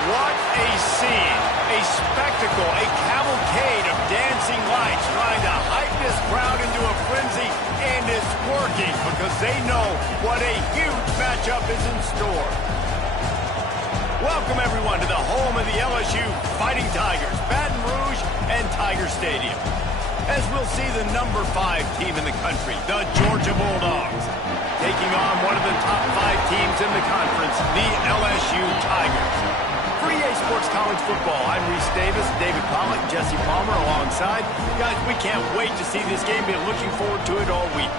What a scene, a spectacle, a cavalcade of dancing lights trying to hype this crowd into a frenzy, and it's working because they know what a huge matchup is in store. Welcome everyone to the home of the LSU Fighting Tigers, Baton Rouge and Tiger Stadium. As we'll see the number 5 team in the country, the Georgia Bulldogs, taking on one of the top 5 teams in the conference, the LSU Tigers. For EA Sports College Football, I'm Reese Davis, David Pollack, Jesse Palmer alongside. Guys, we can't wait to see this game. Been looking forward to it all week.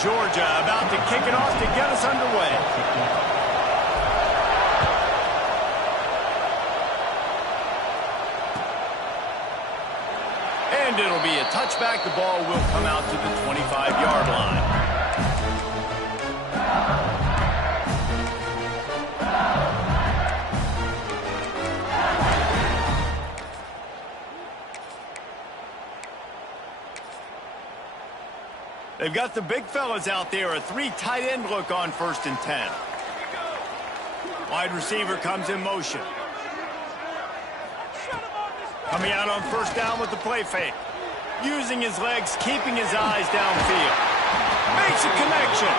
Georgia about to kick it off to get us underway. And it'll be a touchback. The ball will come out to the 25-yard line. They've got the big fellas out there. A 3 tight end look on 1st and 10. Wide receiver comes in motion. Coming out on 1st down with the play fake. Using his legs, keeping his eyes downfield. Makes a connection.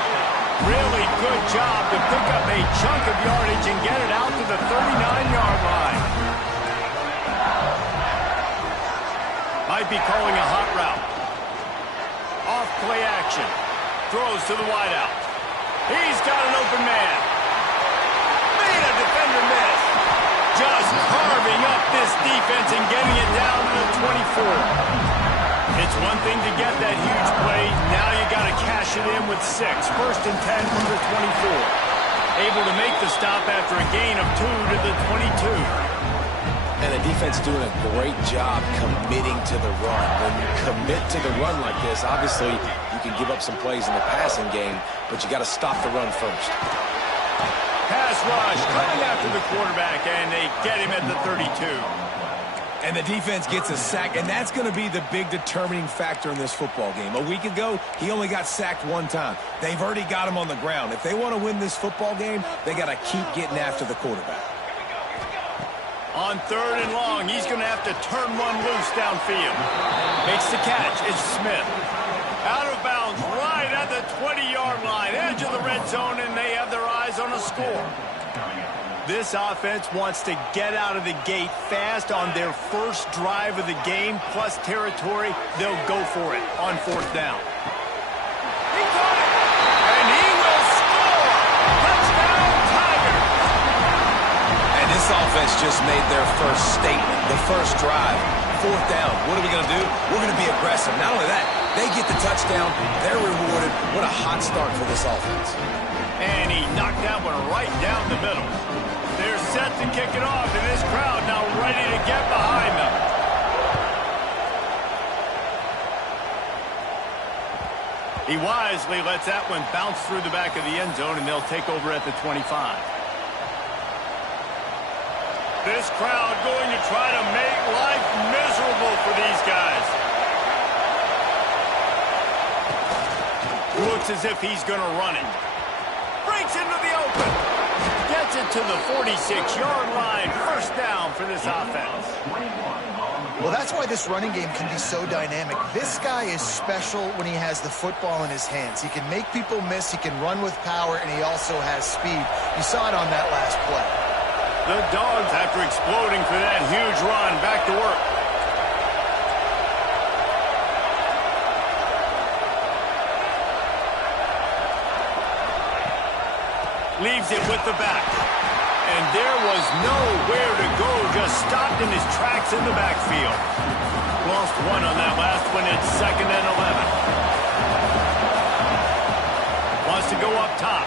Really good job to pick up a chunk of yardage and get it out to the 39-yard line. Might be calling a hot route. Off play action. Throws to the wideout. He's got an open man. Made a defender miss. Just carving up this defense and getting it down to the 24. It's one thing to get that huge play. Now you got to cash it in with 6. 1st and 10 from the 24. Able to make the stop after a gain of 2 to the 22. And the defense doing a great job committing to the run. When you commit to the run like this, obviously you can give up some plays in the passing game, but you got to stop the run first. Pass rush coming after the quarterback, and they get him at the 32. And the defense gets a sack, and that's going to be the big determining factor in this football game. A week ago, he only got sacked 1 time. They've already got him on the ground. If they want to win this football game, they got to keep getting after the quarterback. On 3rd and long, he's going to have to turn one loose downfield. Makes the catch. It's Smith. Out of bounds right at the 20-yard line. Edge of the red zone, and they have their eyes on a score. This offense wants to get out of the gate fast on their first drive of the game, plus territory. They'll go for it on 4th down. He caught it, and he will score. Touchdown, Tigers. And this offense just made their first statement, the first drive. 4th down. What are we going to do? We're going to be aggressive. Not only that, they get the touchdown. They're rewarded. What a hot start for this offense. And he knocked that one right down the middle. They're set to kick it off, and this crowd now ready to get behind them. He wisely lets that one bounce through the back of the end zone, and they'll take over at the 25. This crowd going to try to make life miserable for these guys. Looks as if he's going to run it. Breaks into the open. Gets it to the 46-yard line. 1st down for this offense. Well, that's why this running game can be so dynamic. This guy is special when he has the football in his hands. He can make people miss. He can run with power, and he also has speed. You saw it on that last play. The Dogs, after exploding for that huge run, back to work. Leaves it with the back. And there was nowhere to go, just stopped in his tracks in the backfield. Lost one on that last one. It's 2nd and 11. Wants to go up top.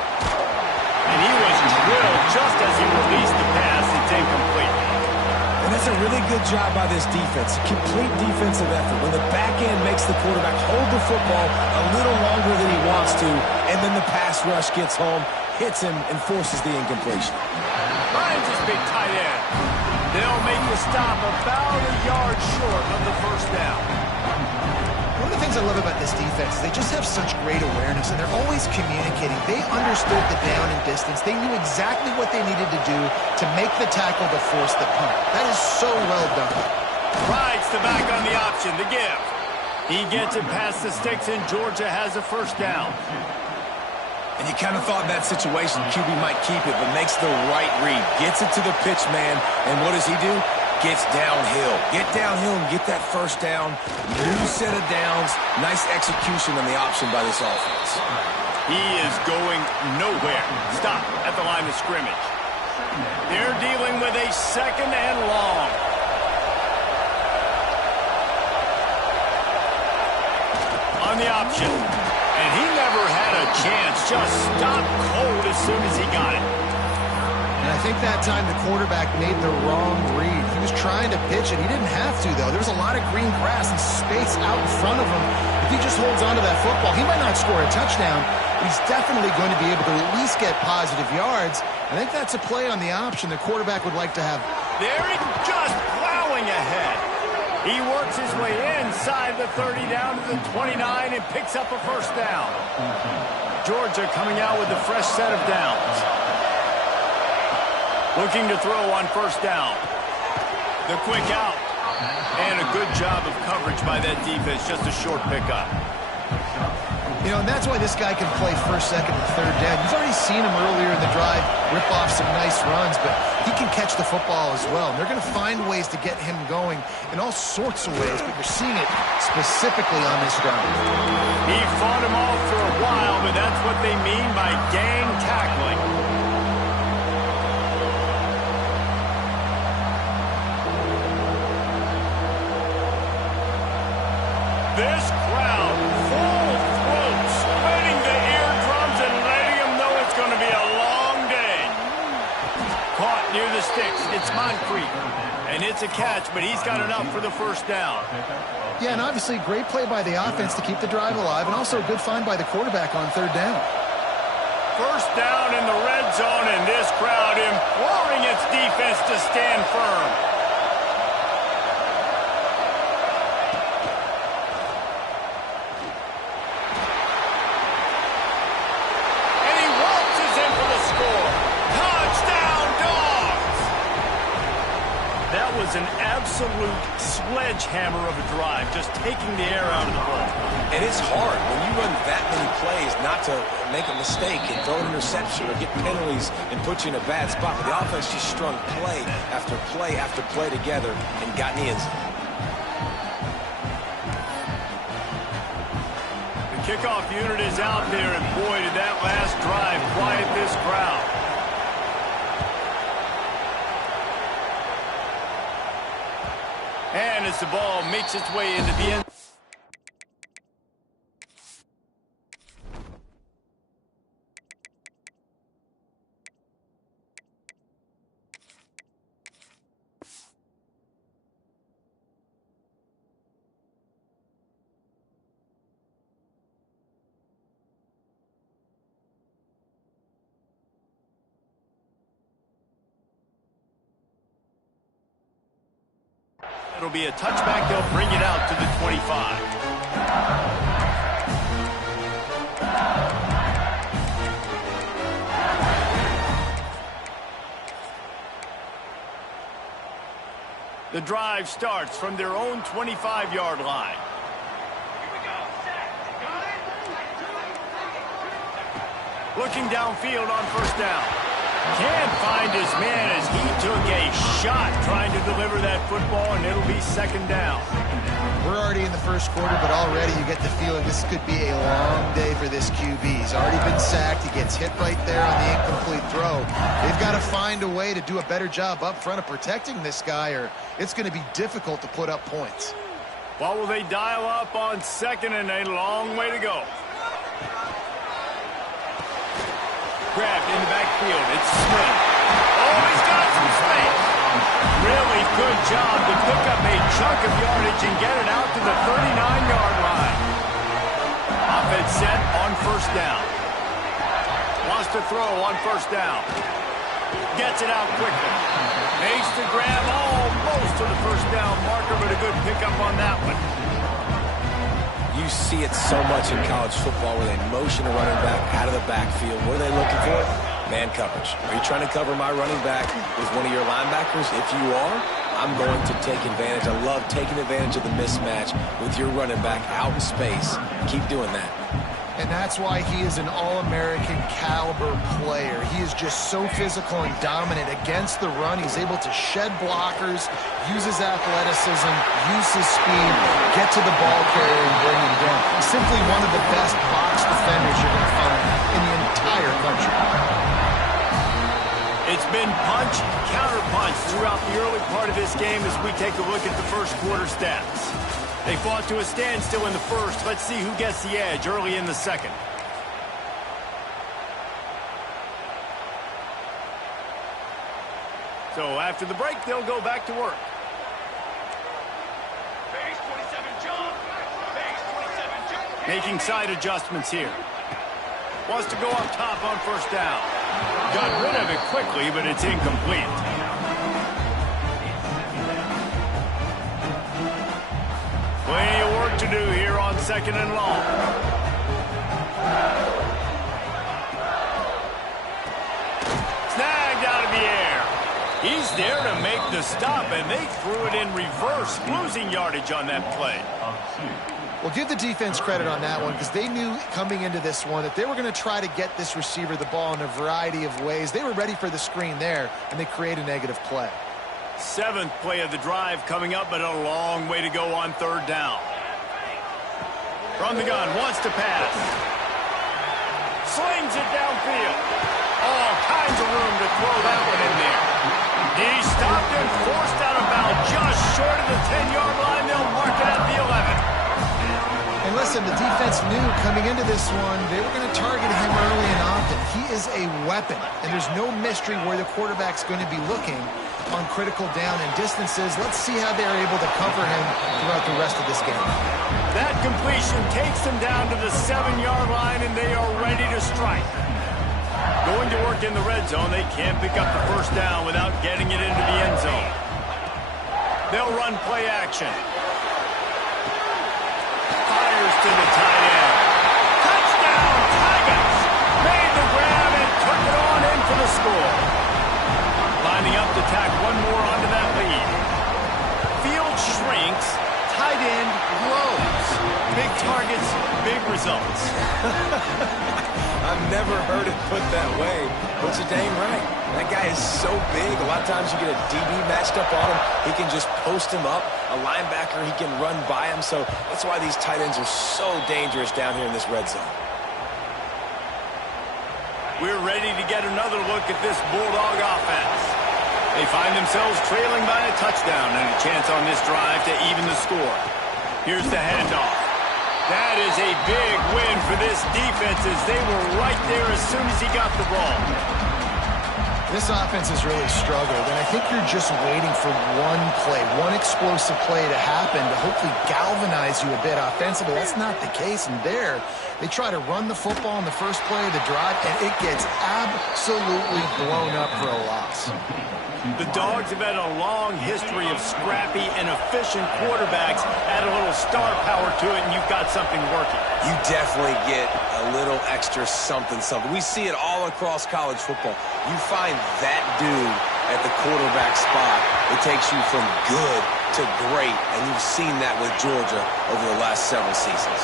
And he was drilled just as he released the pass. It's incomplete. And that's a really good job by this defense. Complete defensive effort. When the back end makes the quarterback hold the football a little longer than he wants to, and then the pass rush gets home, hits him, and forces the incompletion. Finds his big tight end. They'll make the stop about a yard short of the first down. One of the things I love about this defense is they just have such great awareness, and they're always communicating. They understood the down and distance. They knew exactly what they needed to do to make the tackle to force the punt. That is so well done. Rides the back on the option, the give. He gets it past the sticks, and Georgia has a first down. And you kind of thought in that situation QB might keep it, but makes the right read. Gets it to the pitch man, and what does he do? Gets downhill. Get downhill and get that first down. New set of downs. Nice execution on the option by this offense. He is going nowhere. Stop at the line of scrimmage. They're dealing with a 2nd and long. On the option. And he never had a chance. Just stopped cold as soon as he got it. And I think that time the quarterback made the wrong read. He was trying to pitch it. He didn't have to, though. There was a lot of green grass and space out in front of him. If he just holds on to that football, he might not score a touchdown, but he's definitely going to be able to at least get positive yards. I think that's a play on the option the quarterback would like to have. There he's just plowing ahead. He works his way inside the 30 down to the 29 and picks up a first down. Georgia coming out with a fresh set of downs. Looking to throw on first down. The quick out. And a good job of coverage by that defense. Just a short pickup. You know, and that's why this guy can play first, second, and third down. You've already seen him earlier in the drive rip off some nice runs, but he can catch the football as well. And they're going to find ways to get him going in all sorts of ways, but you're seeing it specifically on this drive. He fought him off for a while, but that's what they mean by gang tackling. This crowd, full throats, spreading the eardrums and letting them know it's going to be a long day. Caught near the sticks. It's Moncrief. And it's a catch, but he's got enough for the first down. Yeah, and obviously great play by the offense to keep the drive alive, and also a good find by the quarterback on third down. First down in the red zone, and this crowd imploring its defense to stand firm. An absolute sledgehammer of a drive, just taking the air out of the ball. And it's hard when you run that many plays not to make a mistake and throw an interception or get penalties and put you in a bad spot. But the offense just strung play after play after play together and got in the end zone. The kickoff unit is out there, and boy, did that last drive quiet this crowd. And as the ball makes its way into the end. It'll be a touchback. They'll bring it out to the 25. The drive starts from their own 25-yard line. Looking downfield on first down. Can't find his man as he took a shot trying to deliver that football, and it'll be second down. We're already in the first quarter, but already you get the feeling this could be a long day for this QB. He's already been sacked. He gets hit right there on the incomplete throw. They've got to find a way to do a better job up front of protecting this guy, or it's going to be difficult to put up points. What will they dial up on second, and a long way to go? Grabbed in the backfield. It's Smith. Oh, he's got some space. Really good job to pick up a chunk of yardage and get it out to the 39-yard line. Offense set on first down. Wants to throw on first down. Gets it out quickly. Makes the grab almost to the first down marker, but a good pickup on that one. You see it so much in college football where they motion a running back out of the backfield. What are they looking for? Man coverage. Are you trying to cover my running back with one of your linebackers? If you are, I'm going to take advantage. I love taking advantage of the mismatch with your running back out in space. Keep doing that. And that's why he is an all-American caliber player. He is just so physical and dominant against the run. He's able to shed blockers, use his athleticism, use his speed, get to the ball carrier and bring him down. He's simply one of the best box defenders you're going to find in the entire country. It's been punch, counter-punch throughout the early part of this game as we take a look at the first quarter stats. They fought to a standstill in the first. Let's see who gets the edge early in the second. So after the break, they'll go back to work. Base 27 jump. Base 27 jump. Making side adjustments here. Wants to go up top on first down. Got rid of it quickly, but it's incomplete. Plenty of work to do here on second and long. Snagged out of the air. He's there to make the stop, and they threw it in reverse, losing yardage on that play. Well, give the defense credit on that one because they knew coming into this one that they were going to try to get this receiver the ball in a variety of ways. They were ready for the screen there, and they create a negative play. Seventh play of the drive coming up, but a long way to go on third down. From the gun, wants to pass. Slings it downfield. All kinds of room to throw that one in there. He stopped and forced out of bounds just short of the 10-yard line. They'll mark it at the 11. And listen, the defense knew coming into this one, they were going to target him early and often. He is a weapon, and there's no mystery where the quarterback's going to be looking on critical down and distances. Let's see how they're able to cover him throughout the rest of this game. That completion takes them down to the 7-yard line, and they are ready to strike. Going to work in the red zone, they can't pick up the first down without getting it into the end zone. They'll run play action. Fires to the tight end. Touchdown, Tigers! Made the grab and took it on in for the score. Lining up to tack one more onto that lead. Field shrinks, tight end grows. Big targets, big results. I've never heard it put that way, but you're dang right. That guy is so big. A lot of times you get a DB matched up on him. He can just post him up. A linebacker, he can run by him. So that's why these tight ends are so dangerous down here in this red zone. We're ready to get another look at this Bulldog offense. They find themselves trailing by a touchdown and a chance on this drive to even the score. Here's the handoff. That is a big win for this defense as they were right there as soon as he got the ball. This offense has really struggled, and I think you're just waiting for one play, one explosive play to happen to hopefully galvanize you a bit offensively. That's not the case, and there they try to run the football in the first play of the drive, and it gets absolutely blown up for a loss. The Dogs have had a long history of scrappy and efficient quarterbacks. Add a little star power to it, and you've got something working. You definitely get a little extra something. We see it all across college football. You find that dude at the quarterback spot, it takes you from good to great, and you've seen that with Georgia over the last several seasons.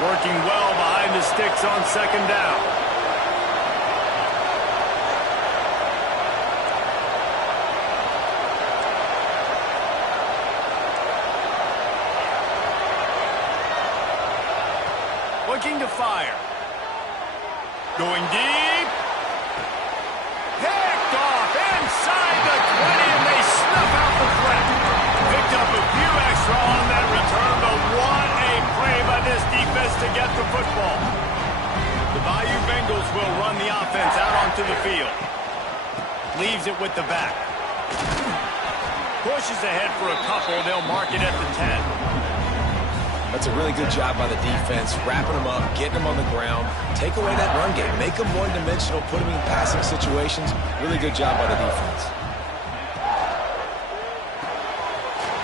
Working well behind the sticks on second down. looking to fire. Going deep. Picked off inside the 20, and they snuff out the threat. Picked up a few extra on that return, but what a play by this defense to get the football. The Bayou Bengals will run the offense out onto the field. Leaves it with the back. Pushes ahead for a couple. They'll mark it at the 10. That's a really good job by the defense, wrapping them up, getting them on the ground. Take away that run game. Make them one-dimensional, put them in passing situations. Really good job by the defense.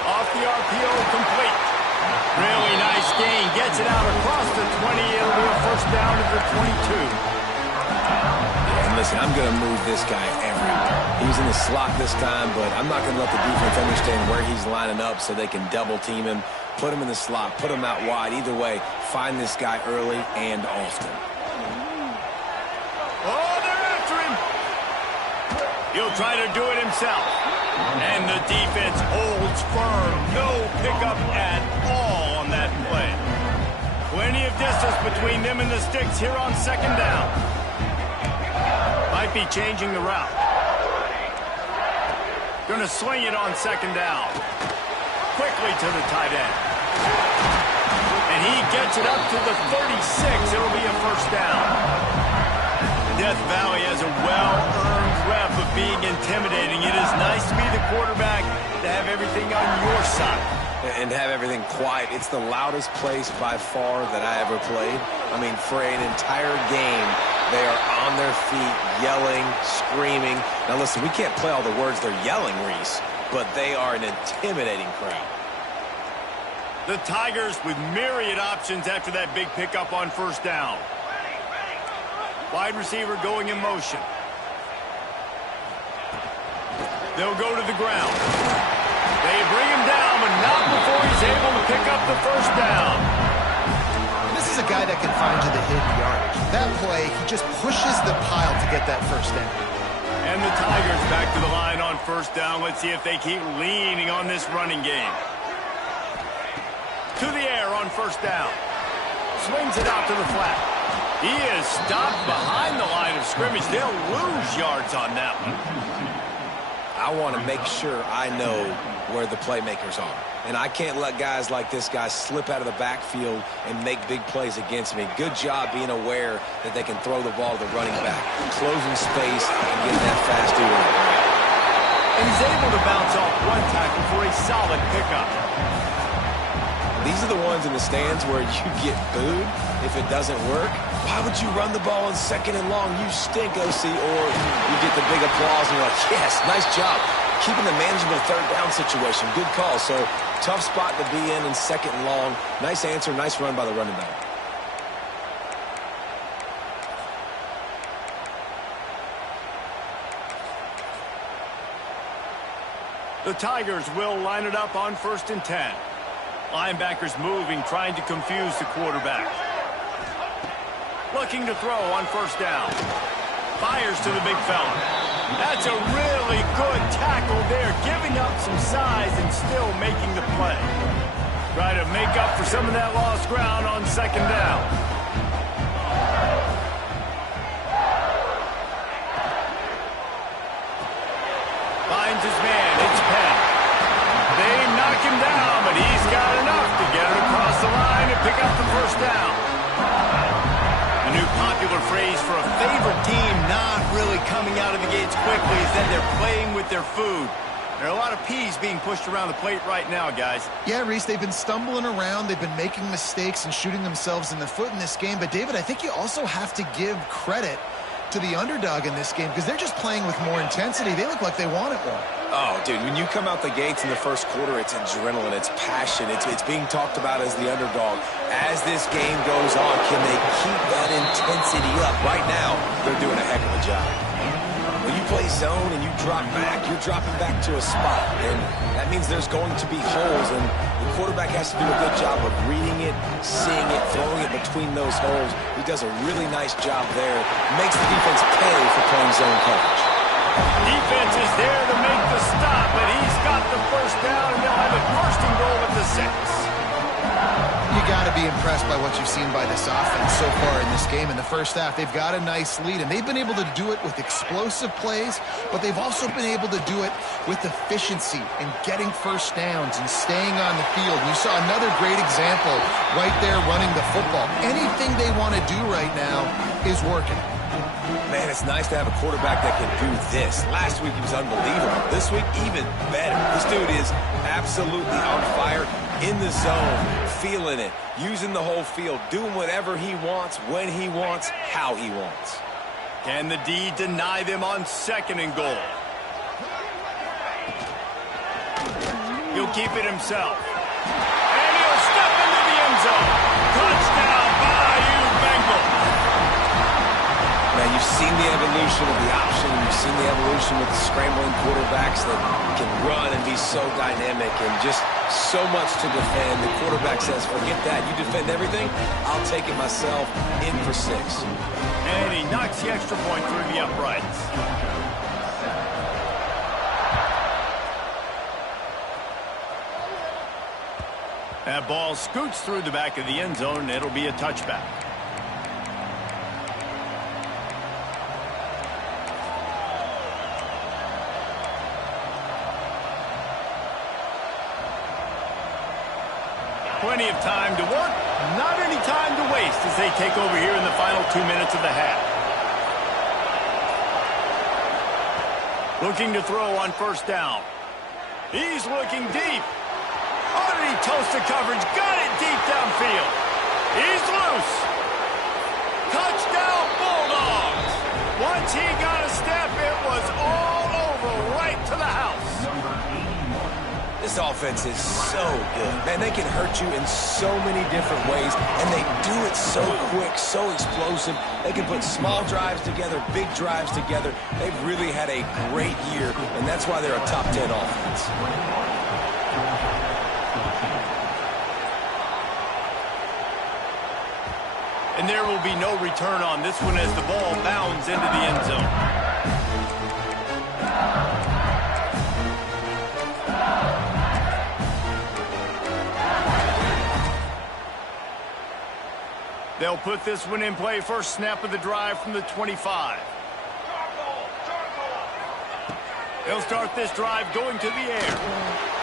Off the RPO, complete. Really nice gain. Gets it out across the 20. It'll be a first down at the 22. And listen, I'm going to move this guy everywhere. He's in the slot this time, but I'm not going to let the defense understand where he's lining up so they can double-team him. Put him in the slot, put him out wide. Either way, find this guy early and often. Oh, they're after him. He'll try to do it himself. And the defense holds firm. No pickup at all on that play. Plenty of distance between them and the sticks here on second down. Might be changing the route. Gonna swing it on second down. Quickly to the tight end. And he gets it up to the 36. It'll be a first down. Death Valley has a well-earned rep of being intimidating. It is nice to be the quarterback, to have everything on your side. And have everything quiet. It's the loudest place by far that I ever played. I mean, for an entire game, they are on their feet, yelling, screaming. Now listen, we can't play all the words they're yelling, Reese, but they are an intimidating crowd. The Tigers with myriad options after that big pickup on first down. Wide receiver going in motion. They'll go to the ground. They bring him down, but not before he's able to pick up the first down. This is a guy that can find you the hidden yardage. That play, he just pushes the pile to get that first down. And the Tigers back to the line on first down. Let's see if they keep leaning on this running game. To the air on first down. Swings it out to the flat. He is stopped behind the line of scrimmage. They'll lose yards on that one. I want to make sure I know where the playmakers are. And I can't let guys like this guy slip out of the backfield and make big plays against me. Good job being aware that they can throw the ball to the running back, closing space and getting that fast dude. And he's able to bounce off one tackle for a solid pickup. These are the ones in the stands where you get booed if it doesn't work. Why would you run the ball in second and long? You stink, OC. Or you get the big applause and you're like, yes, nice job. Keeping the manageable third down situation. Good call. So tough spot to be in second and long. Nice answer, nice run by the running back. The Tigers will line it up on 1st and 10. Linebackers moving, trying to confuse the quarterback. Looking to throw on first down. Fires to the big fella. That's a really good tackle there, giving up some size and still making the play. Try to make up for some of that lost ground on second down. Finds his man. It's Penn. They knock him down, but he's got enough to get it across the line and pick up the first down. The new popular phrase for a favorite team not really coming out of the gates quickly is that they're playing with their food. There are a lot of peas being pushed around the plate right now, guys. Yeah, Reese, they've been stumbling around. They've been making mistakes and shooting themselves in the foot in this game. But, David, I think you also have to give credit to the underdog in this game because they're just playing with more intensity. They look like they want it more. Oh, dude, when you come out the gates in the first quarter, it's adrenaline, it's passion, it's being talked about as the underdog. As this game goes on, can they keep that intensity up? Right now, they're doing a heck of a job. When you play zone and you drop back, you're dropping back to a spot, and that means there's going to be holes, and the quarterback has to do a good job of reading it, seeing it, throwing it between those holes. He does a really nice job there. Makes the defense pay for playing zone coverage. Defense is there to make the stop, but he's got the first down, and they'll have it first and goal at the 6. You got to be impressed impressed by what you've seen by this offense so far in this game. In the first half, they've got a nice lead, and they've been able to do it with explosive plays, but they've also been able to do it with efficiency and getting first downs and staying on the field. You saw another great example right there running the football. Anything they want to do right now is working. Man, it's nice to have a quarterback that can do this. Last week, he was unbelievable. This week, even better. This dude is absolutely on fire, in the zone, feeling it, using the whole field, doing whatever he wants, when he wants, how he wants. Can the D deny them on 2nd and goal? He'll keep it himself. And he'll step into the end zone. Touchdown, Bayou Bengals. Now, you've seen the evolution of the option. You've seen the evolution with the scrambling quarterbacks that can run and be so dynamic and just so much to defend. The quarterback says, forget that. You defend everything, I'll take it myself. In for 6. And he knocks the extra point through the uprights. That ball scoots through the back of the end zone, and it'll be a touchback. Plenty of time to work, not any time to waste as they take over here in the final 2 minutes of the half. Looking to throw on 1st down. He's looking deep. Already toasted coverage, got it deep downfield. He's loose. Touchdown Bulldogs. Once he got a step, it was all over right to the house. This offense is so good. Man, they can hurt you in so many different ways, and they do it so quick, so explosive. They can put small drives together, big drives together. They've really had a great year, and that's why they're a top 10 offense. And there will be no return on this one as the ball bounds into the end zone. They'll put this one in play. First snap of the drive from the 25. They'll start this drive going to the air.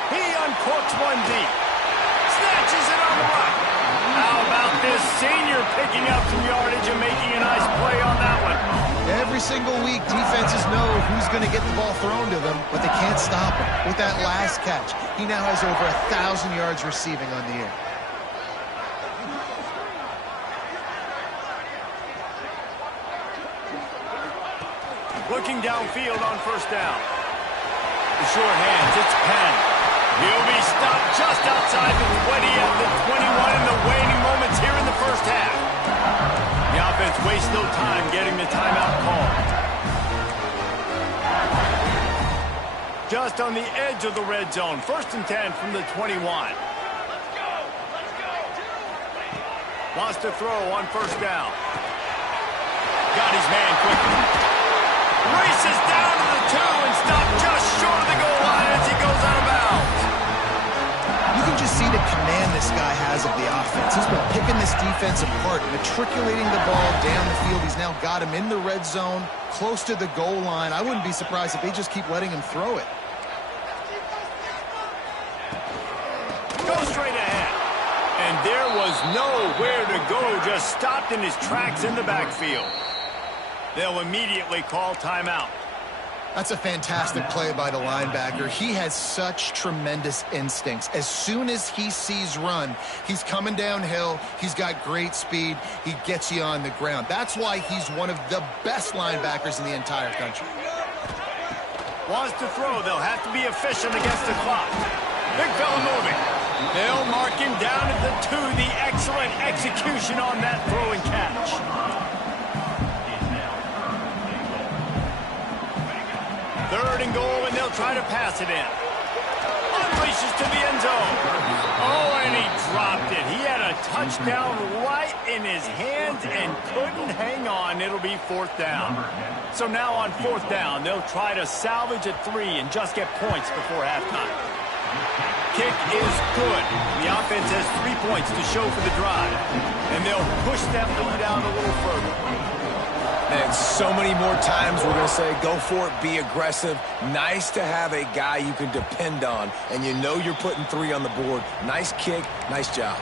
He uncorks one deep. Snatches it on the right. How about this senior picking up some yardage and making a nice play on that one? Every single week, defenses know who's going to get the ball thrown to them, but they can't stop him. With that last catch, he now has over 1,000 yards receiving on the year. Looking downfield on 1st down. The short hands, it's Penn. He'll be stopped just outside the 20 at the 21 in the waning moments here in the first half. The offense wastes no time getting the timeout call. Just on the edge of the red zone. 1st and 10 from the 21. Wants to throw on 1st down. Got his man quickly. Races down to the 2 and stopped just short of the goal line as he goes out of bounds. You can just see the command this guy has of the offense. He's been picking this defense apart, matriculating the ball down the field. He's now got him in the red zone, close to the goal line. I wouldn't be surprised if they just keep letting him throw it. Go straight ahead. And there was nowhere to go, just stopped in his tracks in the backfield. They'll immediately call timeout. That's a fantastic play by the linebacker. He has such tremendous instincts. As soon as he sees run, he's coming downhill. He's got great speed. He gets you on the ground. That's why he's one of the best linebackers in the entire country. Wants to throw. They'll have to be efficient against the clock. Big fella moving. They'll mark him down at the 2. The excellent execution on that throw and catch. 3rd and goal, and they'll try to pass it in. Unleashes to the end zone. Oh, and he dropped it. He had a touchdown right in his hands and couldn't hang on. It'll be 4th down. So now on 4th down, they'll try to salvage a 3 and just get points before halftime. Kick is good. The offense has 3 points to show for the drive. And they'll push that lead out a little further. And so many more times we're going to say, go for it, be aggressive. Nice to have a guy you can depend on, and you know you're putting 3 on the board. Nice kick, nice job.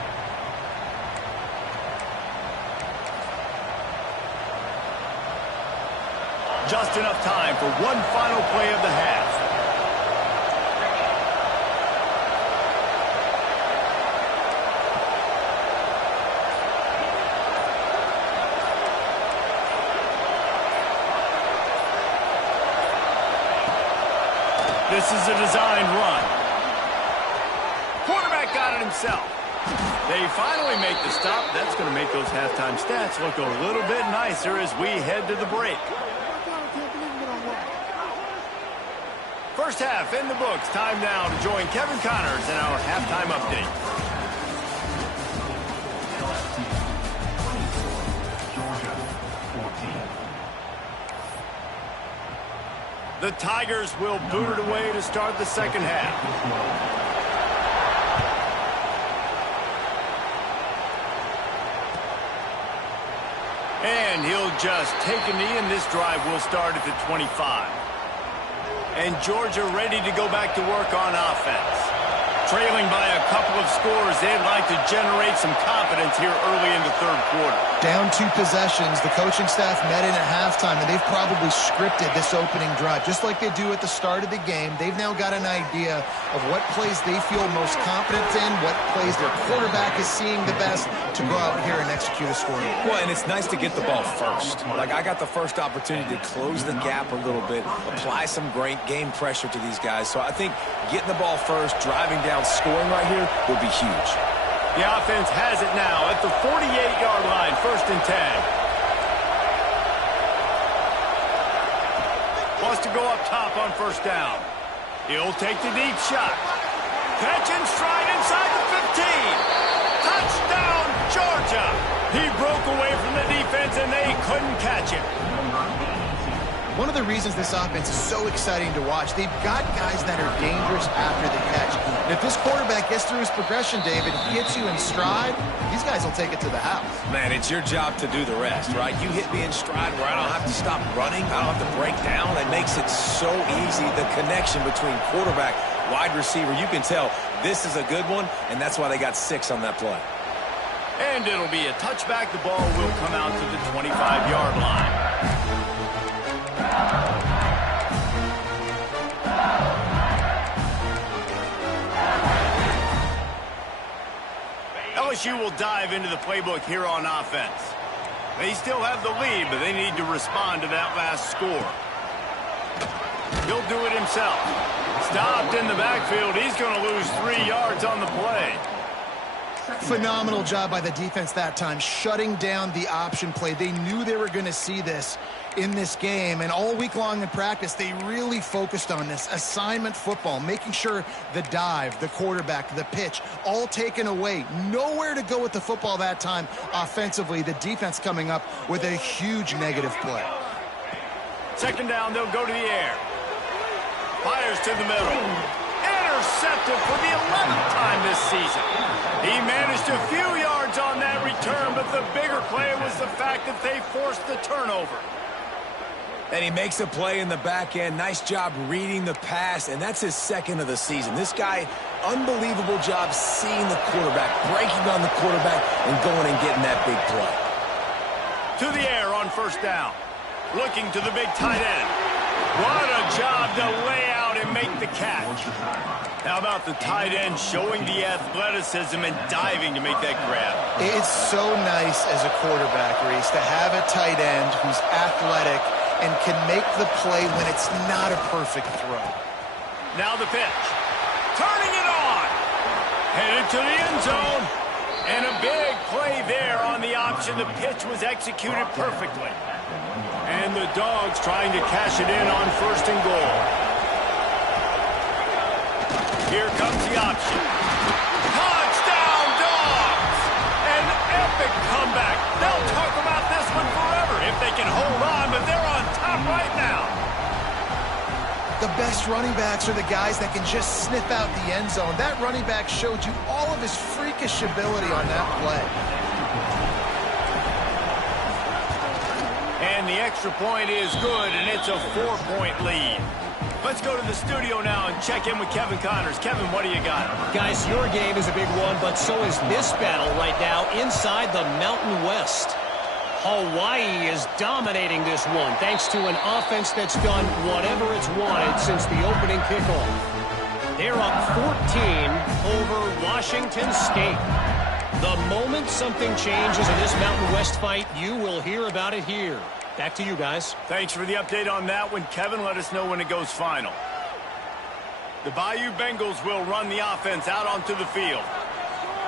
Just enough time for one final play of the half. This is a designed run. Quarterback got it himself. They finally make the stop. That's going to make those halftime stats look a little bit nicer as we head to the break. First half in the books. Time now to join Kevin Connors in our halftime update. The Tigers will boot it away to start the second half. And he'll just take a knee, and this drive will start at the 25. And Georgia ready to go back to work on offense. Trailing by a couple of scores, they'd like to generate some confidence here early in the third quarter. Down 2 possessions, the coaching staff met in at halftime, and they've probably scripted this opening drive. Just like they do at the start of the game, they've now got an idea of what plays they feel most confident in, what plays their quarterback is seeing the best to go out here and execute a score. Well, and it's nice to get the ball first. Like, I got the first opportunity to close the gap a little bit, apply some great game pressure to these guys. So I think getting the ball first, driving down, scoring right here will be huge. The offense has it now at the 48-yard line, 1st and 10. Wants to go up top on 1st down. He'll take the deep shot. Catch and stride inside the 15. Touchdown, Georgia. He broke away from the defense, and they couldn't catch him. One of the reasons this offense is so exciting to watch, they've got guys that are dangerous after the catch. And if this quarterback gets through his progression, David, hits you in stride, these guys will take it to the house. Man, it's your job to do the rest, right? You hit me in stride where I don't have to stop running. I don't have to break down. It makes it so easy, the connection between quarterback, wide receiver. You can tell this is a good one, and that's why they got 6 on that play. And it'll be a touchback. The ball will come out to the 25-yard line. LSU will dive into the playbook here on offense. They still have the lead, but they need to respond to that last score. He'll do it himself. Stopped in the backfield. He's going to lose 3 yards on the play. Phenomenal job by the defense that time, shutting down the option play. They knew they were going to see this in this game, and all week long in practice, they really focused on this assignment football, making sure the dive, the quarterback, the pitch, all taken away. Nowhere to go with the football that time offensively. The defense coming up with a huge negative play. 2nd down, they'll go to the air. Fires to the middle. Intercepted for the 11th time this season. He managed a few yards on that return, but the bigger play was the fact that they forced the turnover. And he makes a play in the back end. Nice job reading the pass, and that's his 2nd of the season. This guy, unbelievable job seeing the quarterback, breaking on the quarterback, and going and getting that big play. To the air on 1st down. Looking to the big tight end. What a job to lay out and make the catch. How about the tight end showing the athleticism and diving to make that grab? It's so nice as a quarterback, Reese, to have a tight end who's athletic and can make the play when it's not a perfect throw. Now the pitch. Turning it on. Headed to the end zone. And a big play there on the option. The pitch was executed perfectly. And the Dogs trying to cash it in on 1st and goal. Here comes the option. Touchdown, Dogs! An epic comeback. They'll talk about this one forever if they can hold on, but they're on top right now. The best running backs are the guys that can just sniff out the end zone. That running back showed you all of his freakish ability on that play. And the extra point is good, and it's a 4-point lead. Let's go to the studio now and check in with Kevin Connors. Kevin, what do you got? Guys, your game is a big one, but so is this battle right now inside the Mountain West. Hawaii is dominating this one thanks to an offense that's done whatever it's wanted since the opening kickoff. They're up 14 over Washington State. The moment something changes in this Mountain West fight, you will hear about it here. Back to you guys. Thanks for the update on that one, Kevin. Let us know when it goes final. The Bayou Bengals will run the offense out onto the field.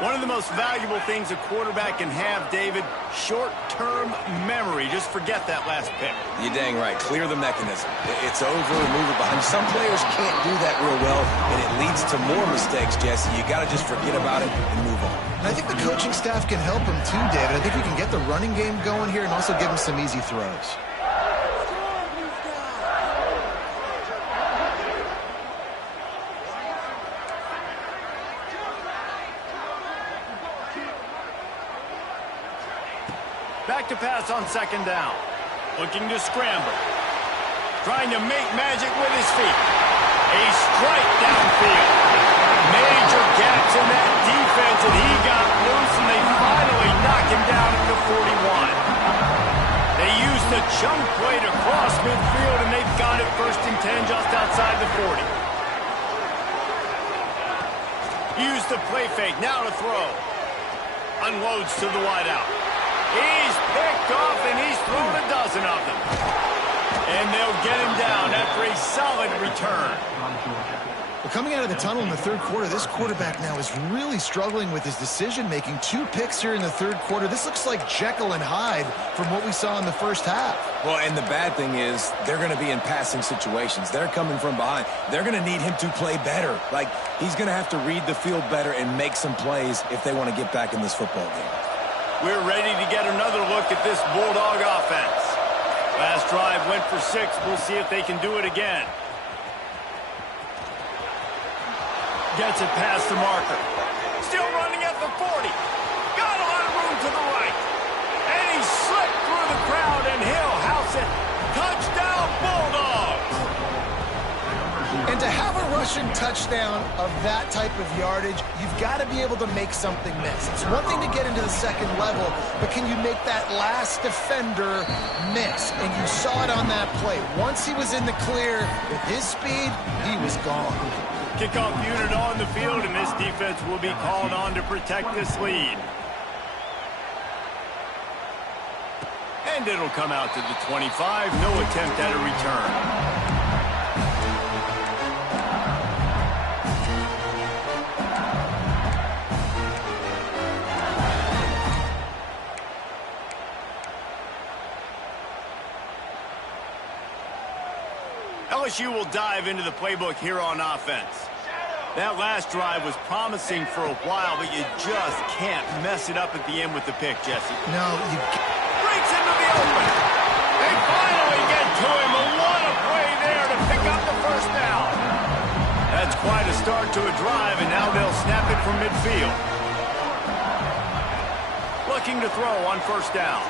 One of the most valuable things a quarterback can have, David, short-term memory. Just forget that last pick. You're dang right. Clear the mechanism. It's over, move it behind you. Some players can't do that real well, and it leads to more mistakes, Jesse. You got to just forget about it and move on. And I think the coaching staff can help him too, David. I think we can get the running game going here and also give him some easy throws. Back to pass on second down. Looking to scramble. Trying to make magic with his feet. A strike downfield. Major gaps in that defense, and he got loose, and they finally knock him down at the 41. They used the chunk play to cross midfield, and they've got it 1st and 10 just outside the 40. Use the play fake. Now to throw. Unloads to the wideout. He's picked off, and he's thrown a dozen of them. And they'll get him down after a solid return. Well, coming out of the tunnel in the third quarter, this quarterback now is really struggling with his decision-making. 2 picks here in the third quarter. This looks like Jekyll and Hyde from what we saw in the first half. Well, and the bad thing is they're going to be in passing situations. They're coming from behind. They're going to need him to play better. Like, he's going to have to read the field better and make some plays if they want to get back in this football game. We're ready to get another look at this Bulldog offense. Last drive went for 6. We'll see if they can do it again. Gets it past the marker. Still running at the 40. Got a lot of room to the right. And he slipped through the crowd, and he'll house it. Touchdown, Bulldogs! And to have a rushing touchdown of that type of yardage, you've got to be able to make something miss. It's one thing to get into the second level, but can you make that last defender miss? And you saw it on that play. Once he was in the clear with his speed, he was gone. Kickoff unit on the field, and this defense will be called on to protect this lead. And it'll come out to the 25. No attempt at a return. LSU will dive into the playbook here on offense. That last drive was promising for a while, but you just can't mess it up at the end with the pick, Jesse. No, you Breaks into the open. They finally get to him. What a play there to pick up the first down. That's quite a start to a drive, and now they'll snap it from midfield. Looking to throw on first down.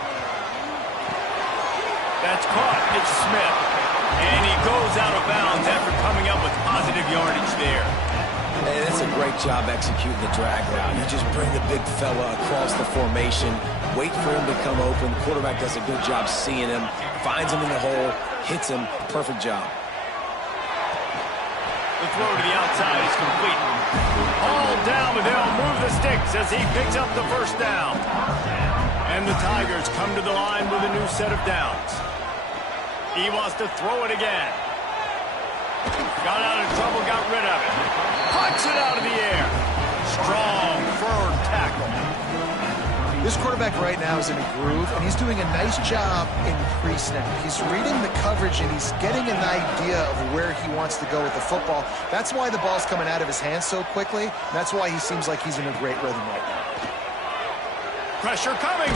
That's caught. It's Smith. And he goes out of bounds after coming up with positive yardage there. Hey, that's a great job executing the drag route. You just bring the big fella across the formation, wait for him to come open. The quarterback does a good job seeing him, finds him in the hole, hits him. Perfect job. The throw to the outside is complete. All down, but they'll move the sticks as he picks up the first down. And the Tigers come to the line with a new set of downs. He wants to throw it again. Got out of trouble, got rid of it. Punched it out of the air. Strong, firm tackle. This quarterback right now is in a groove, and he's doing a nice job in pre-snap. He's reading the coverage, and he's getting an idea of where he wants to go with the football. That's why the ball's coming out of his hands so quickly. And that's why he seems like he's in a great rhythm right now. Pressure coming.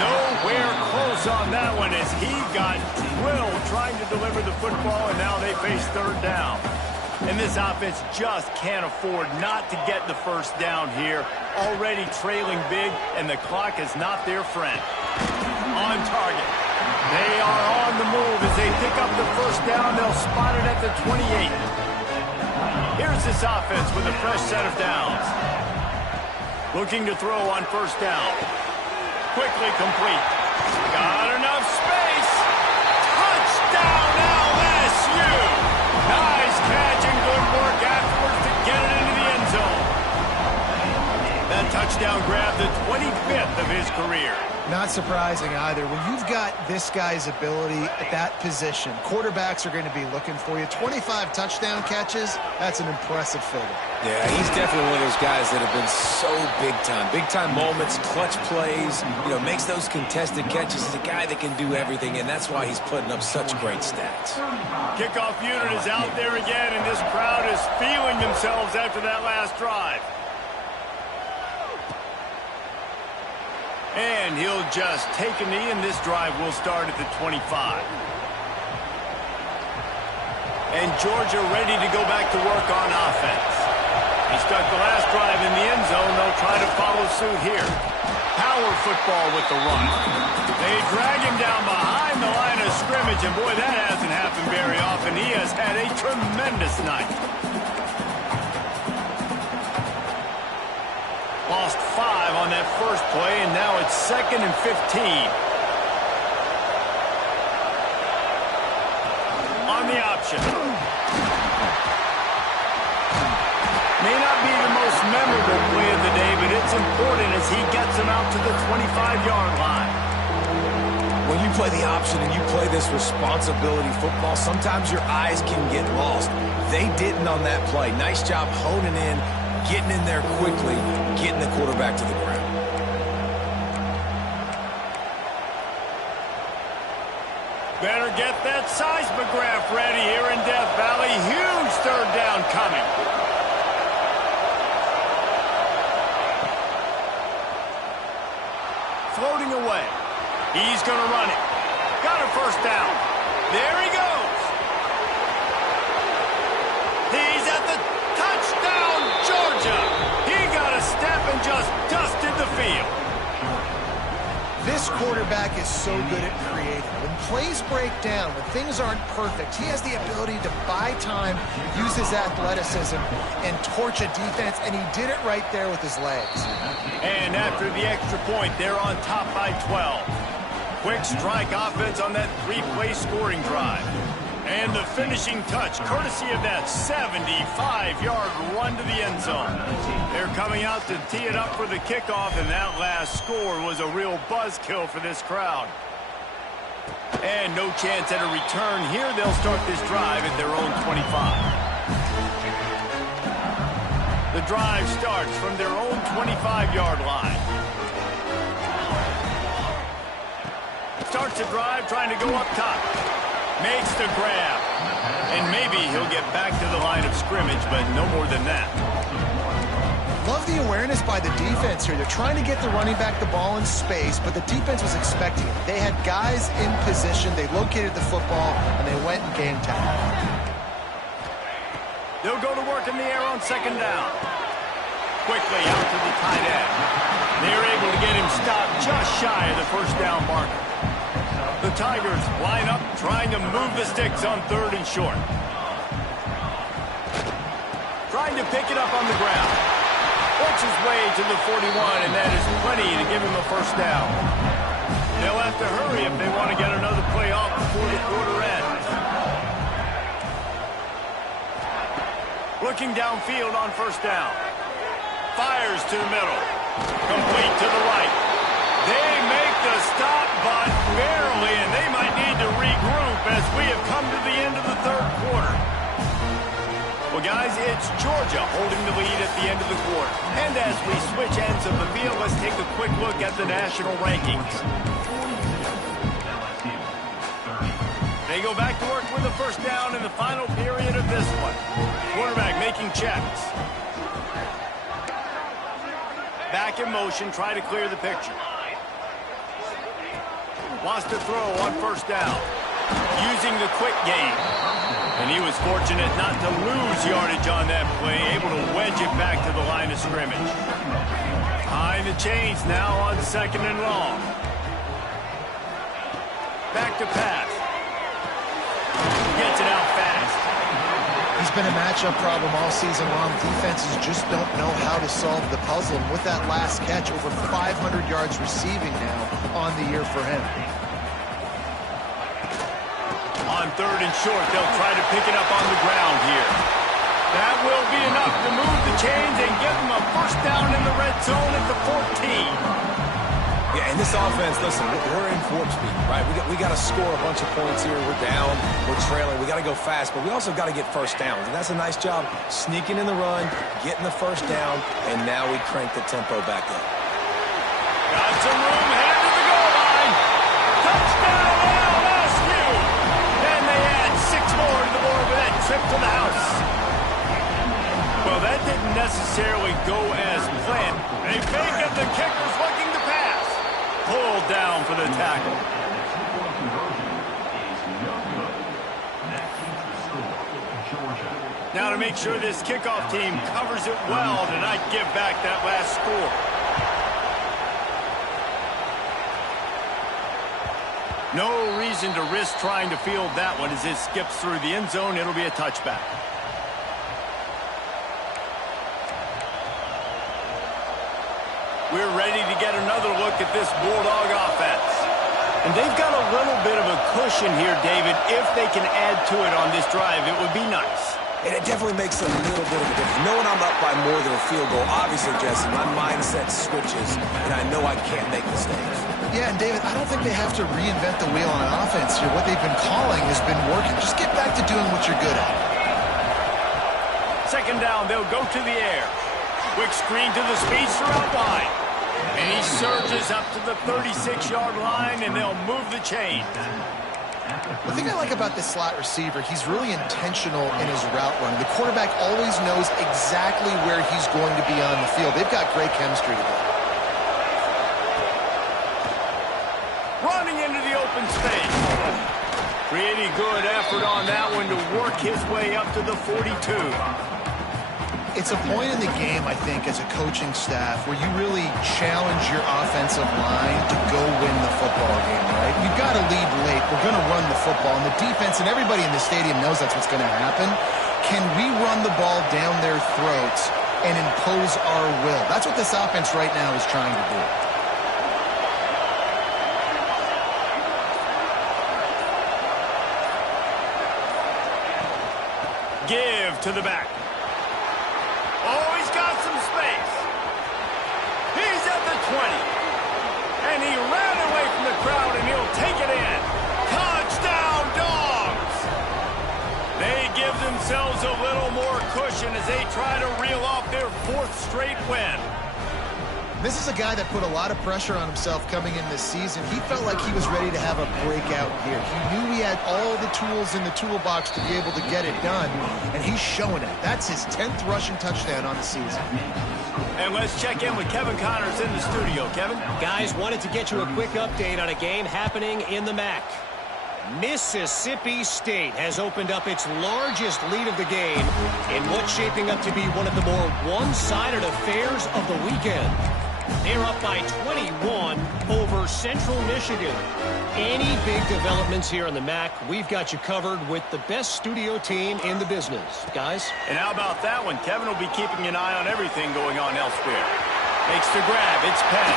Nowhere close on that one as he got drilled trying to deliver the football, and now they face third down. And this offense just can't afford not to get the first down here. Already trailing big, and the clock is not their friend. On target. They are on the move as they pick up the first down. They'll spot it at the 28. Here's this offense with a fresh set of downs. Looking to throw on first down. Quickly complete. Got enough space. Touchdown LSU. Nice catch and good work afterwards to get it into the end zone. That touchdown grabbed the 25th of his career. Not surprising either. When you've got this guy's ability at that position, quarterbacks are going to be looking for you. 25 touchdown catches, that's an impressive figure. Yeah, he's definitely one of those guys that have been so big time. Big time moments, clutch plays, makes those contested catches. He's a guy that can do everything, and that's why he's putting up such great stats. Kickoff unit is out there again, and this crowd is feeling themselves after that last drive. And he'll just take a knee, and this drive will start at the 25. And Georgia ready to go back to work on offense. He stuck the last drive in the end zone. They'll try to follow suit here. Power football with the run. They drag him down behind the line of scrimmage, and boy, that hasn't happened very often. He has had a tremendous night. Lost 5 on that first play, and now it's 2nd and 15. On the option. May not be the most memorable play of the day, but it's important as he gets him out to the 25-yard line. When you play the option and you play this responsibility football, sometimes your eyes can get lost. They didn't on that play. Nice job honing in, getting in there quickly, getting the quarterback to the ground. Better get that seismograph ready here in Death Valley. Huge third down coming. Floating away. He's going to run it. Got a first down. There he goes. He's at the touchdown, Georgia. He got a step and just dusted the field. This quarterback is so good at creating. When plays break down, when things aren't perfect, he has the ability to buy time, use his athleticism, and torch a defense, and he did it right there with his legs. And after the extra point, they're on top by 12. Quick strike offense on that 3-play scoring drive. And the finishing touch, courtesy of that 75-yard run to the end zone. They're coming out to tee it up for the kickoff, and that last score was a real buzzkill for this crowd. And no chance at a return here. They'll start this drive at their own 25. The drive starts from their own 25-yard line. Starts the drive trying to go up top. Makes the grab. And maybe he'll get back to the line of scrimmage, but no more than that. Love the awareness by the defense here. They're trying to get the running back the ball in space, but the defense was expecting it. They had guys in position. They located the football, and they went and game tagged. They'll go to work in the air on second down. Quickly out to the tight end. They're able to get him stopped just shy of the first down marker. The Tigers line up, trying to move the sticks on 3rd and short. Trying to pick it up on the ground. Works his way to the 41, and that is plenty to give him a first down. They'll have to hurry if they want to get another play off before the quarter ends. Looking downfield on first down. Fires to the middle. Complete to the right. They make the stop, but barely, and they might need to regroup as we have come to the end of the 3rd quarter. Well, guys, it's Georgia holding the lead at the end of the quarter. And as we switch ends of the field, let's take a quick look at the national rankings. They go back to work with a first down in the final period of this one. Quarterback making checks. Back in motion, try to clear the picture. Wants to throw on first down. Using the quick game. And he was fortunate not to lose yardage on that play. Able to wedge it back to the line of scrimmage. Behind the chains now on 2nd and long. Back to pass. Gets it out fast. He's been a matchup problem all season long. Defenses just don't know how to solve the puzzle. And with that last catch, over 500 yards receiving now on the year for him. On 3rd and short, they'll try to pick it up on the ground here. That will be enough to move the chains and give them a first down in the red zone at the 14. Yeah, and this offense, listen, we're in warp speed, right? We got to score a bunch of points here. We're down, we're trailing. We got to go fast, but we also got to get first downs. And that's a nice job sneaking in the run, getting the first down, and now we crank the tempo back up. Got some room, headed to the goal line. Touchdown, LSU! And they add 6 more to the board with that trip to the house. Well, that didn't necessarily go as planned. They fake it, the kicker's looking to pass. Pulled down for the tackle. Now to make sure this kickoff team covers it well to not give back that last score. No reason to risk trying to field that one as it skips through the end zone. It'll be a touchback. We're ready to get another look at this Bulldog offense. And they've got a little bit of a cushion here, David. If they can add to it on this drive, it would be nice. And it definitely makes a little bit of a difference. Knowing I'm up by more than a field goal, obviously, Jesse, my mindset switches, and I know I can't make mistakes. Yeah, and David, I don't think they have to reinvent the wheel on an offense here. What they've been calling has been working. Just get back to doing what you're good at. 2nd down, they'll go to the air. Quick screen to the speedster out wide. And he surges up to the 36-yard line, and they'll move the chain. The thing I like about this slot receiver, he's really intentional in his route running. The quarterback always knows exactly where he's going to be on the field. They've got great chemistry together. Running into the open space. Pretty good effort on that one to work his way up to the 42. It's a point in the game, I think, as a coaching staff where you really challenge your offensive line to go win the football game, right? You've got to lead late. We're going to run the football. And the defense and everybody in the stadium knows that's what's going to happen. Can we run the ball down their throats and impose our will? That's what this offense right now is trying to do. Give to the back. Oh, he's got some space. He's at the 20. And he ran away from the crowd, and he'll take it in. Touchdown, Dogs! They give themselves a little more cushion as they try to reel off their 4th straight win. This is a guy that put a lot of pressure on himself coming in this season. He felt like he was ready to have a breakout year. He knew he had all the tools in the toolbox to be able to get it done, and he's showing it. That's his 10th rushing touchdown on the season. And let's check in with Kevin Connors in the studio. Kevin? Guys, wanted to get you a quick update on a game happening in the MAC. Mississippi State has opened up its largest lead of the game in what's shaping up to be one of the more one-sided affairs of the weekend. They're up by 21 over Central Michigan. Any big developments here in the MAC, we've got you covered with the best studio team in the business. Guys? And how about that one? Kevin will be keeping an eye on everything going on elsewhere. Makes the grab. It's Penn.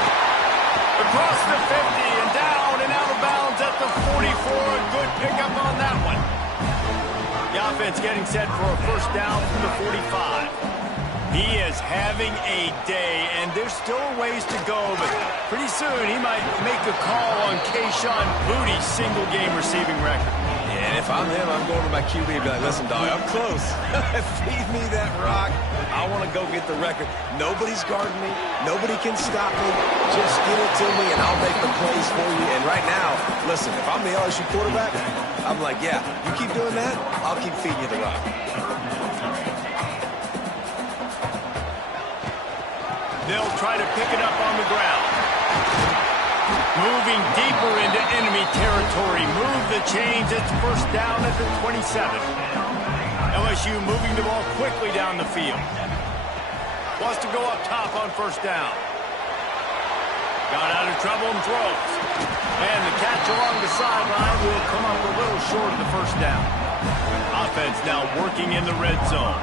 Across the 50 and down and out of bounds at the 44. A good pickup on that one. The offense getting set for a first down from the 45. He is having a day, and there's still ways to go, but pretty soon he might make a call on Kayshon Boutte's single-game receiving record. And if I'm him, I'm going to my QB and be like, listen, dog, I'm close. Feed me that rock. I want to go get the record. Nobody's guarding me. Nobody can stop me. Just give it to me, and I'll make the plays for you. And right now, listen, if I'm the LSU quarterback, I'm like, yeah, you keep doing that, I'll keep feeding you the rock. They'll try to pick it up on the ground. Moving deeper into enemy territory. Move the chains. It's first down at the 27. LSU moving the ball quickly down the field. Wants to go up top on first down. Got out of trouble and throws. And the catch along the sideline will come up a little short of the first down. Offense now working in the red zone.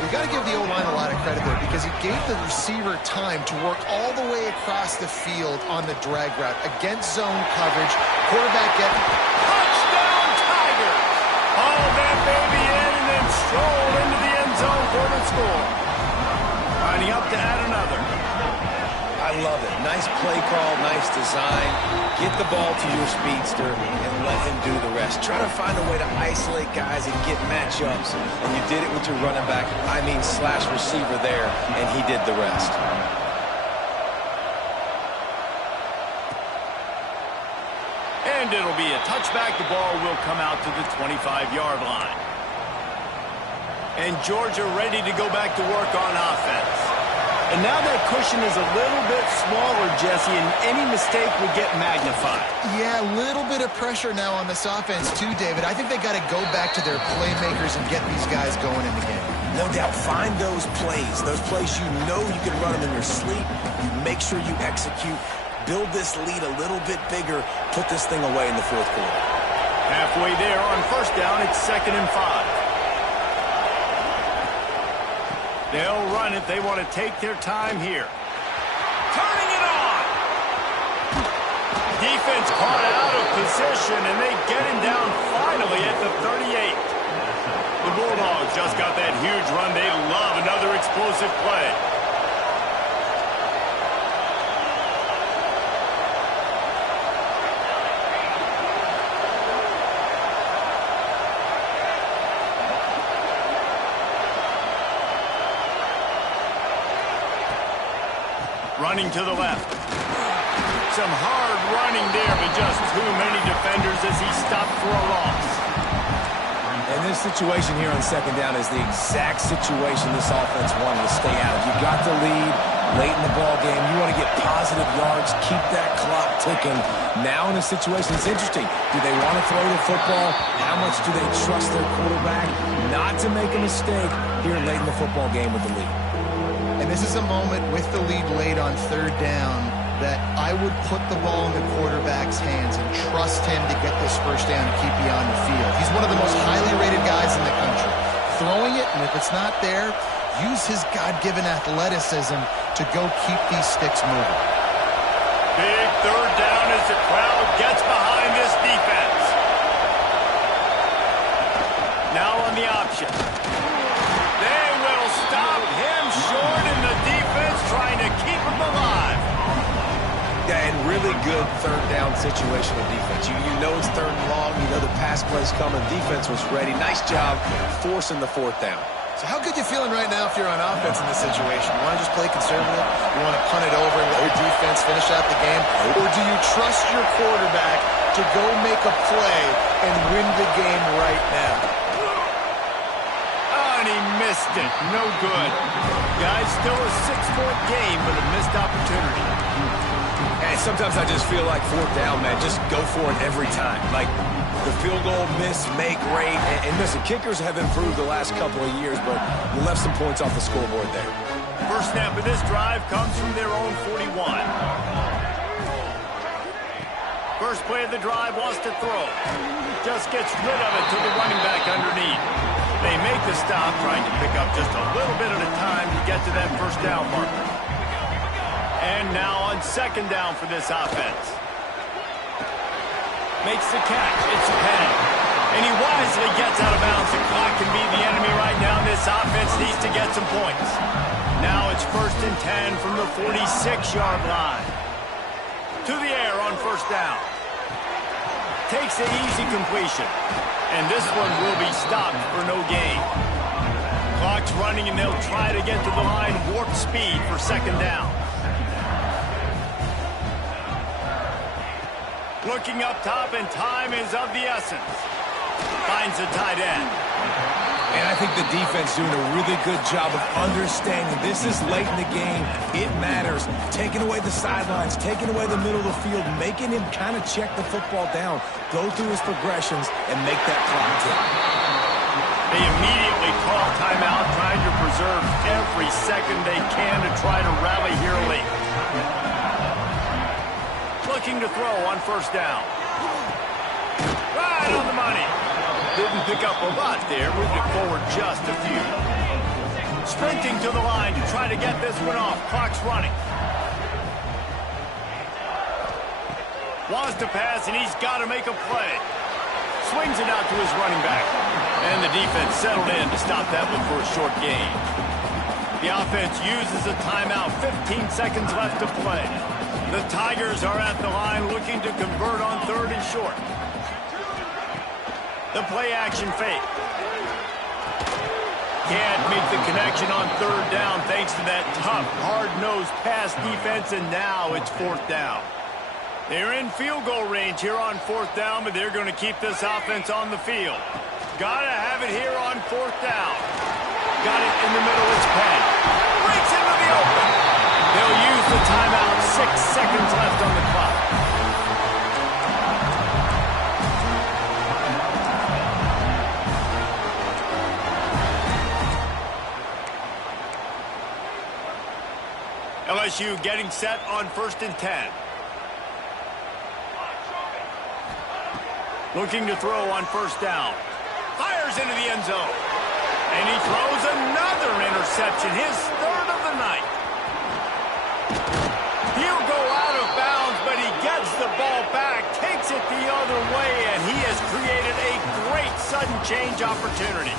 You got to give the O-line a lot of credit there because he gave the receiver time to work all the way across the field on the drag route against zone coverage. Quarterback get Touchdown Tigers! Haul that baby in and then stroll into the end zone for the score. Lining up to add another. I love it. Nice play call, nice design. Get the ball to your speedster and let him do the rest. Try to find a way to isolate guys and get matchups. And you did it with your running back, slash receiver there, and he did the rest. And it'll be a touchback. The ball will come out to the 25-yard line. And Georgia ready to go back to work on offense. And now that cushion is a little bit smaller, Jesse, and any mistake would get magnified. Yeah, a little bit of pressure now on this offense too, David. I think they got to go back to their playmakers and get these guys going in the game. No doubt, find those plays you know you can run them in your sleep. You make sure you execute. Build this lead a little bit bigger. Put this thing away in the fourth quarter. Halfway there on first down, it's 2nd and 5. They'll run it. They want to take their time here. Turning it on! Defense caught out of position, and they get him down finally at the 38. The Bulldogs just got that huge run. They love another explosive play. Running to the left. Some hard running there, but just too many defenders as he stopped for a loss. And this situation here on second down is the exact situation this offense wanted to stay out of. You got the lead late in the ball game. You want to get positive yards, keep that clock ticking. Now in a situation, it's interesting. Do they want to throw the football? How much do they trust their quarterback not to make a mistake here late in the football game with the lead? And this is a moment with the lead late on third down that I would put the ball in the quarterback's hands and trust him to get this first down and keep you on the field. He's one of the most highly rated guys in the country. Throwing it, and if it's not there, use his God-given athleticism to go keep these sticks moving. Big third down as the crowd gets behind this defense. Now on the option. They will stop him short, and the defense trying to keep him alive. Yeah, and really good third down situational defense. You know it's third and long. You know the pass play's coming. Defense was ready. Nice job forcing the fourth down. So how good you feeling right now if you're on offense in this situation? You want to just play conservative? You want to punt it over and let your defense finish out the game? Or do you trust your quarterback to go make a play and win the game right now? And he missed it. No good. Guys, still a 6-point game, but a missed opportunity. And sometimes I just feel like fourth down, man, just go for it every time. Like the field goal miss, make rate. And listen, kickers have improved the last couple of years, but you left some points off the scoreboard there. First snap of this drive comes from their own 41. First play of the drive, wants to throw. Just gets rid of it to the running back underneath. They make the stop, trying to pick up just a little bit at a time to get to that first down marker. And now on second down for this offense. Makes the catch. It's a penalty. And he wisely gets out of bounds. The clock can be the enemy right now. This offense needs to get some points. Now it's 1st and 10 from the 46-yard line. To the air on first down. Takes the easy completion. And this one will be stopped for no gain. Clock's running, and they'll try to get to the line warp speed for second down. Looking up top, and time is of the essence. Finds the tight end. And I think the defense doing a really good job of understanding this is late in the game. It matters. Taking away the sidelines, taking away the middle of the field, making him kind of check the football down, go through his progressions, and make that clock tick. They immediately call timeout, trying to preserve every second they can to try to rally here late. Looking to throw on first down. Right on the money. Didn't pick up a lot there. Moved it forward just a few. Sprinting to the line to try to get this one off. Clock's running. Wants to pass, and he's got to make a play. Swings it out to his running back. And the defense settled in to stop that one for a short gain. The offense uses a timeout. 15 seconds left to play. The Tigers are at the line looking to convert on third and short. The play-action fake. Can't make the connection on third down thanks to that tough, hard-nosed pass defense, and now it's fourth down. They're in field goal range here on fourth down, but they're going to keep this offense on the field. Got to have it here on fourth down. Got it in the middle, it's Penn. Breaks into the open. They'll use the timeout. 6 seconds left on the clock. LSU getting set on 1st and 10. Looking to throw on first down. Fires into the end zone. And he throws another interception, his third of the night. He'll go out of bounds, but he gets the ball back, takes it the other way, and he has created a great sudden change opportunity.